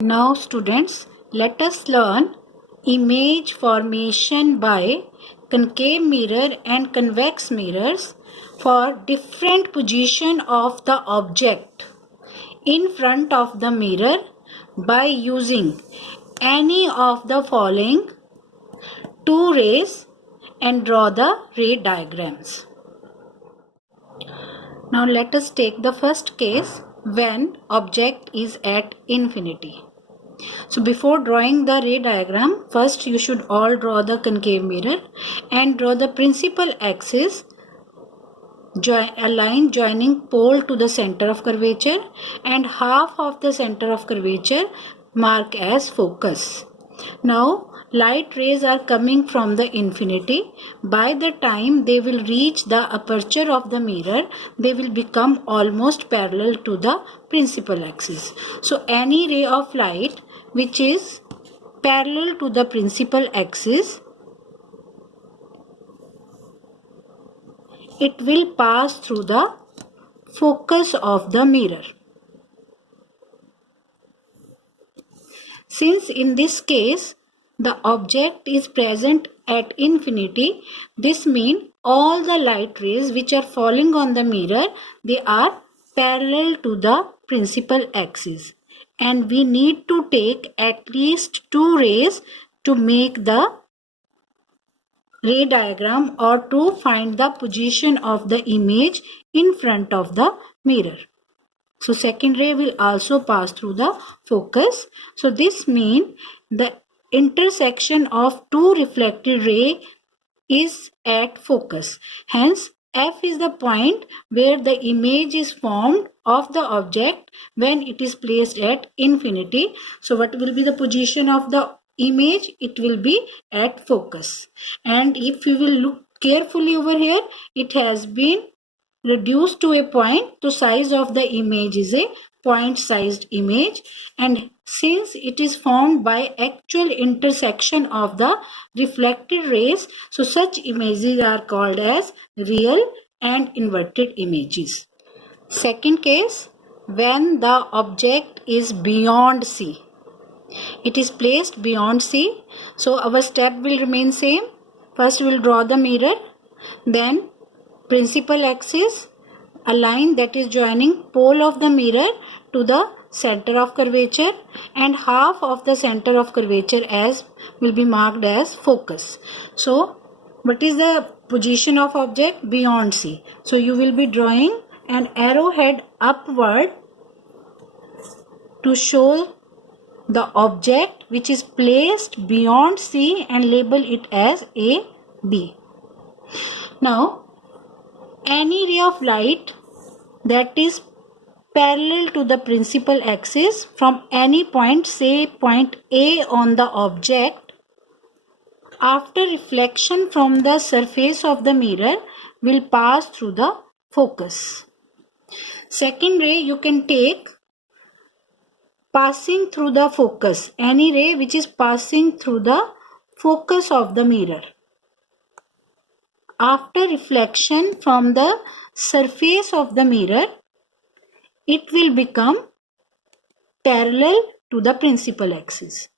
Now students, let us learn image formation by concave mirror and convex mirrors for different position of the object in front of the mirror by using any of the following two rays and draw the ray diagrams. Now let us take the first case when object is at infinity. So before drawing the ray diagram, first you should all draw the concave mirror and draw the principal axis, a line joining pole to the center of curvature and half of the center of curvature mark as focus. Now light rays are coming from the infinity. By the time they will reach the aperture of the mirror, they will become almost parallel to the principal axis. So any ray of light which is parallel to the principal axis, it will pass through the focus of the mirror. Since in this case the object is present at infinity, this means all the light rays which are falling on the mirror, they are parallel to the principal axis. And we need to take at least two rays to make the ray diagram or to find the position of the image in front of the mirror. So second ray will also pass through the focus. So this means the intersection of two reflected ray is at focus. Hence F is the point where the image is formed of the object when it is placed at infinity. So what will be the position of the image? It will be at focus. And if you will look carefully over here, it has been reduced to a point. The size of the image is a point sized image, and since it is formed by actual intersection of the reflected rays, so such images are called as real and inverted images. Second case, when the object is beyond C. It is placed beyond C. So our step will remain same. First we will draw the mirror, then principal axis, a line that is joining pole of the mirror to the center of curvature, and half of the center of curvature as will be marked as focus. So what is the position of object beyond C? So you will be drawing an arrowhead upward to show the object which is placed beyond C and label it as A, B. Now any ray of light that is parallel to the principal axis from any point, say point A on the object, after reflection from the surface of the mirror will pass through the focus. Second ray you can take passing through the focus, any ray which is passing through the focus of the mirror. After reflection from the surface of the mirror, it will become parallel to the principal axis.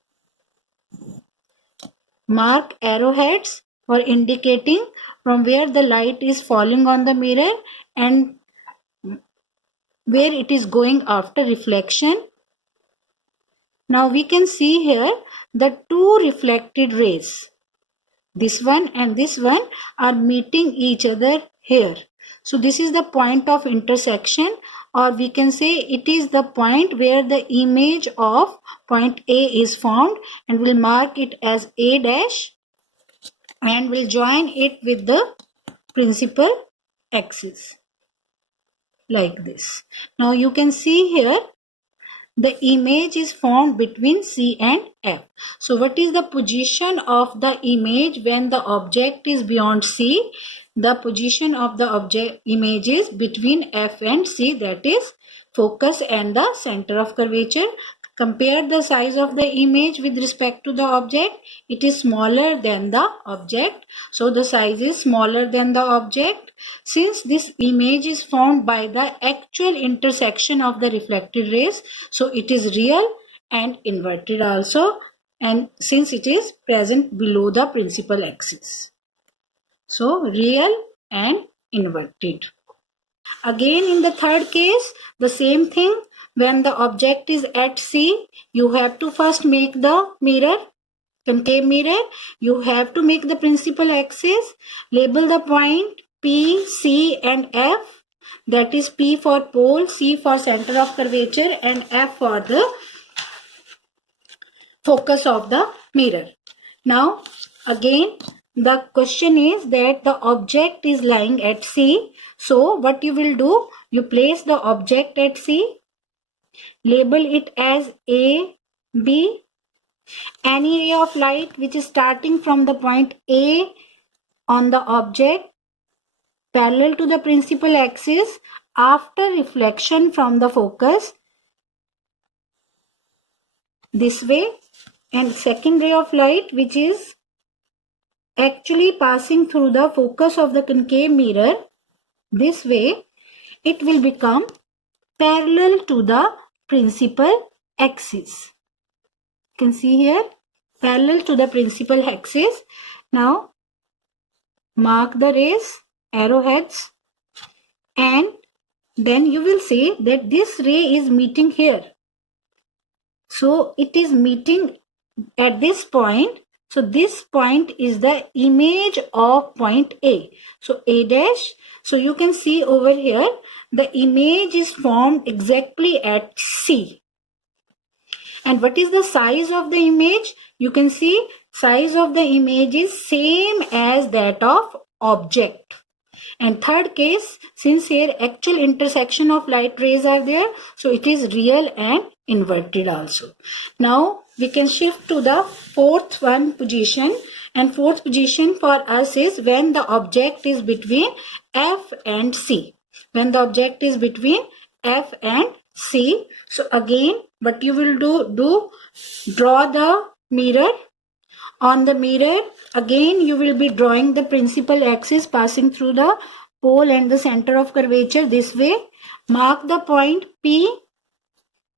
Mark arrowheads for indicating from where the light is falling on the mirror and where it is going after reflection. Now we can see here the two reflected rays. This one and this one are meeting each other here. So this is the point of intersection, or we can say it is the point where the image of point A is formed, and we'll mark it as A dash and we'll join it with the principal axis like this. Now you can see here the image is formed between C and F. So what is the position of the image when the object is beyond C? The position of the object image is between F and C, that is focus and the center of curvature. Compare the size of the image with respect to the object. It is smaller than the object. So the size is smaller than the object. Since this image is formed by the actual intersection of the reflected rays, so it is real and inverted also, and since it is present below the principal axis. So real and inverted. Again, in the third case, the same thing. When the object is at C, you have to first make the mirror, concave mirror. You have to make the principal axis, label the point P, C and F. That is P for pole, C for center of curvature and F for the focus of the mirror. Now again the question is that the object is lying at C. So what you will do, you place the object at C, label it as A, B. Any ray of light which is starting from the point A on the object parallel to the principal axis after reflection from the focus this way, and second ray of light which is actually passing through the focus of the concave mirror this way, it will become parallel to the principal axis. You can see here, parallel to the principal axis. Now mark the rays, arrowheads, and then you will see that this ray is meeting here. So it is meeting at this point. So this point is the image of point A. So A dash. So you can see over here, the image is formed exactly at C. And what is the size of the image? You can see size of the image is same as that of object. And third case, since here actual intersection of light rays are there, so it is real and inverted also. Now we can shift to the fourth one position, and fourth position for us is when the object is between F and C. When the object is between F and C. So again what you will do draw the mirror. On the mirror, again you will be drawing the principal axis passing through the pole and the center of curvature this way. Mark the point P,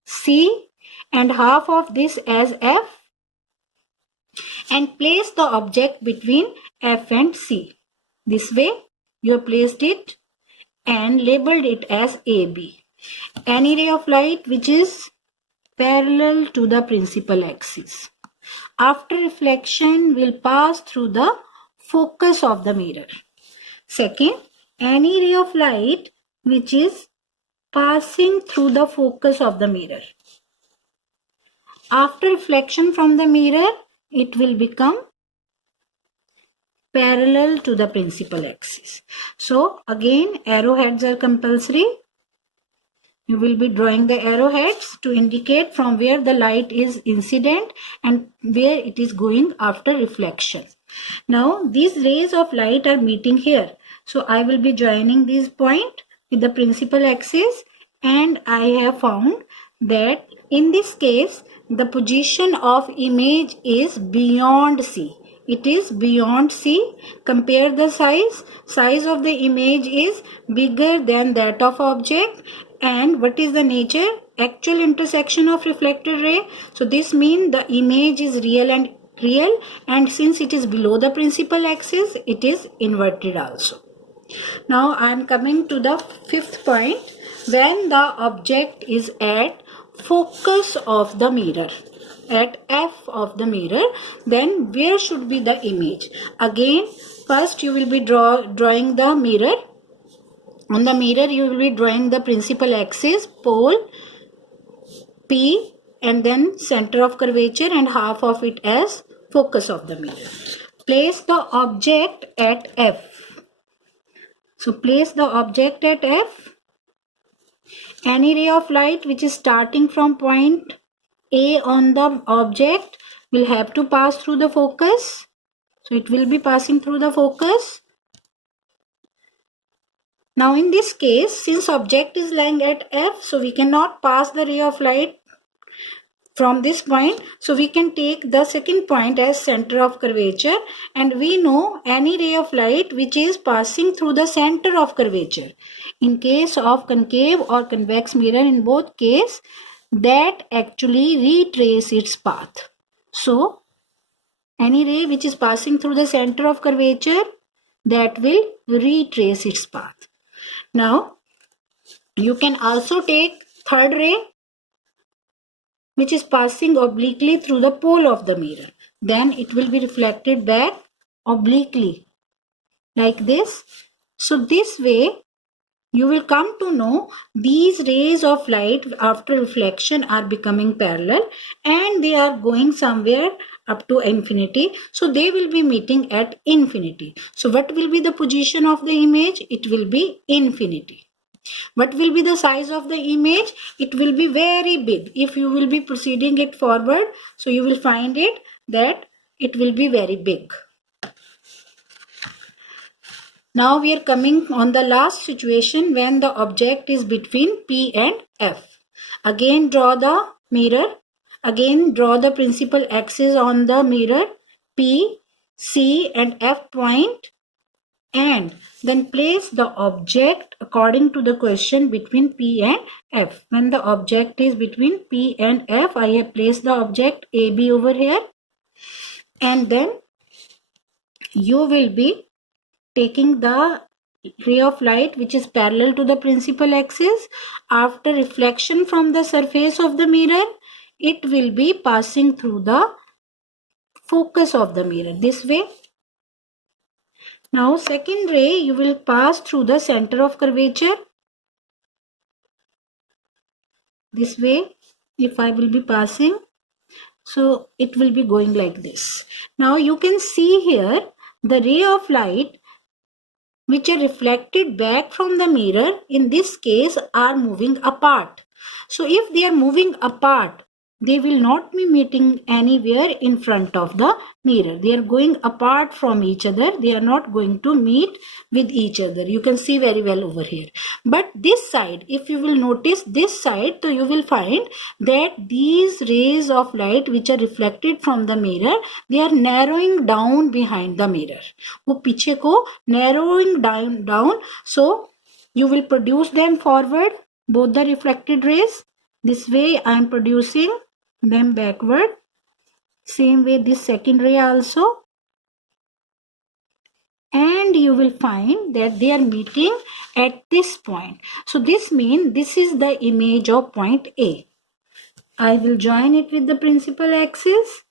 C and half of this as F and place the object between F and C. This way you have placed it and labeled it as AB. Any ray of light which is parallel to the principal axis after reflection will pass through the focus of the mirror. Second, any ray of light which is passing through the focus of the mirror. After reflection from the mirror, it will become parallel to the principal axis. So again, arrowheads are compulsory. You will be drawing the arrowheads to indicate from where the light is incident and where it is going after reflection. Now these rays of light are meeting here. So I will be joining this point with the principal axis, and I have found that in this case the position of image is beyond C. It is beyond C. Compare the size. Size of the image is bigger than that of object. And what is the nature? Actual intersection of reflected ray. So this means the image is real, and since it is below the principal axis, it is inverted also. Now I am coming to the fifth point. When the object is at focus of the mirror, at F of the mirror, then where should be the image? Again, first you will be drawing the mirror. On the mirror you will be drawing the principal axis, pole P, and then center of curvature and half of it as focus of the mirror. Place the object at F. So place the object at F. Any ray of light which is starting from point A on the object will have to pass through the focus. So it will be passing through the focus. Now in this case, since object is lying at F, so we cannot pass the ray of light from this point. So we can take the second point as center of curvature, and we know any ray of light which is passing through the center of curvature. In case of concave or convex mirror, in both case, that actually retrace its path. So any ray which is passing through the center of curvature, that will retrace its path. Now you can also take third ray which is passing obliquely through the pole of the mirror. Then it will be reflected back obliquely like this. So this way you will come to know these rays of light after reflection are becoming parallel and they are going somewhere up to infinity. So they will be meeting at infinity. So what will be the position of the image? It will be infinity. What will be the size of the image? It will be very big. If you will be proceeding it forward, so you will find it that it will be very big. Now we are coming on the last situation when the object is between P and F. Again draw the mirror. Again draw the principal axis on the mirror, P, C and F point, and then place the object according to the question between P and F. When the object is between P and F, I have placed the object AB over here, and then you will be taking the ray of light which is parallel to the principal axis. After reflection from the surface of the mirror, it will be passing through the focus of the mirror this way. Now second ray you will pass through the center of curvature this way. If I will be passing, so it will be going like this. Now you can see here the ray of light which are reflected back from the mirror in this case are moving apart. So if they are moving apart, they will not be meeting anywhere in front of the mirror. They are going apart from each other. They are not going to meet with each other. You can see very well over here. But this side, if you will notice this side, so you will find that these rays of light which are reflected from the mirror, they are narrowing down behind the mirror. वो पीछे को narrowing down. So you will produce them forward, both the reflected rays. This way I am producing them backward. Same way this second ray also. And you will find that they are meeting at this point. So this means this is the image of point A. I will join it with the principal axis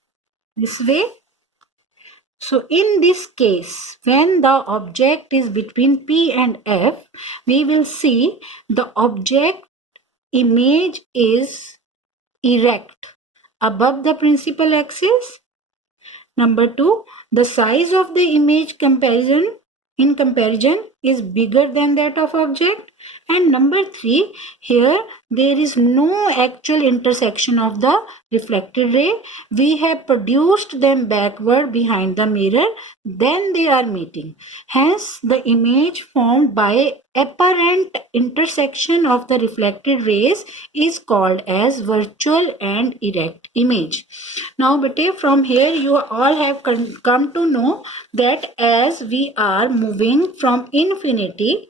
this way. So in this case, when the object is between P and F, we will see the object image is erect above the principal axis. Number 2, the size of the image in comparison is bigger than that of object. And number 3, here there is no actual intersection of the reflected ray. We have produced them backward behind the mirror, then they are meeting. Hence the image formed by apparent intersection of the reflected rays is called as virtual and erect image. Now bete, from here you all have come to know that as we are moving from infinity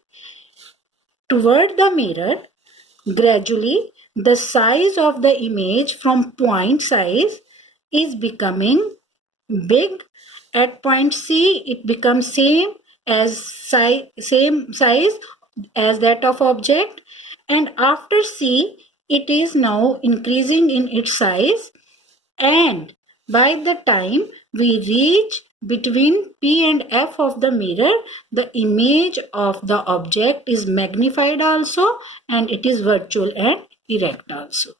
toward the mirror, gradually the size of the image from point size is becoming big. At point C it becomes same size as that of object, and after C it is now increasing in its size, and by the time we reach between P and F of the mirror, the image of the object is magnified also, and it is virtual and erect also.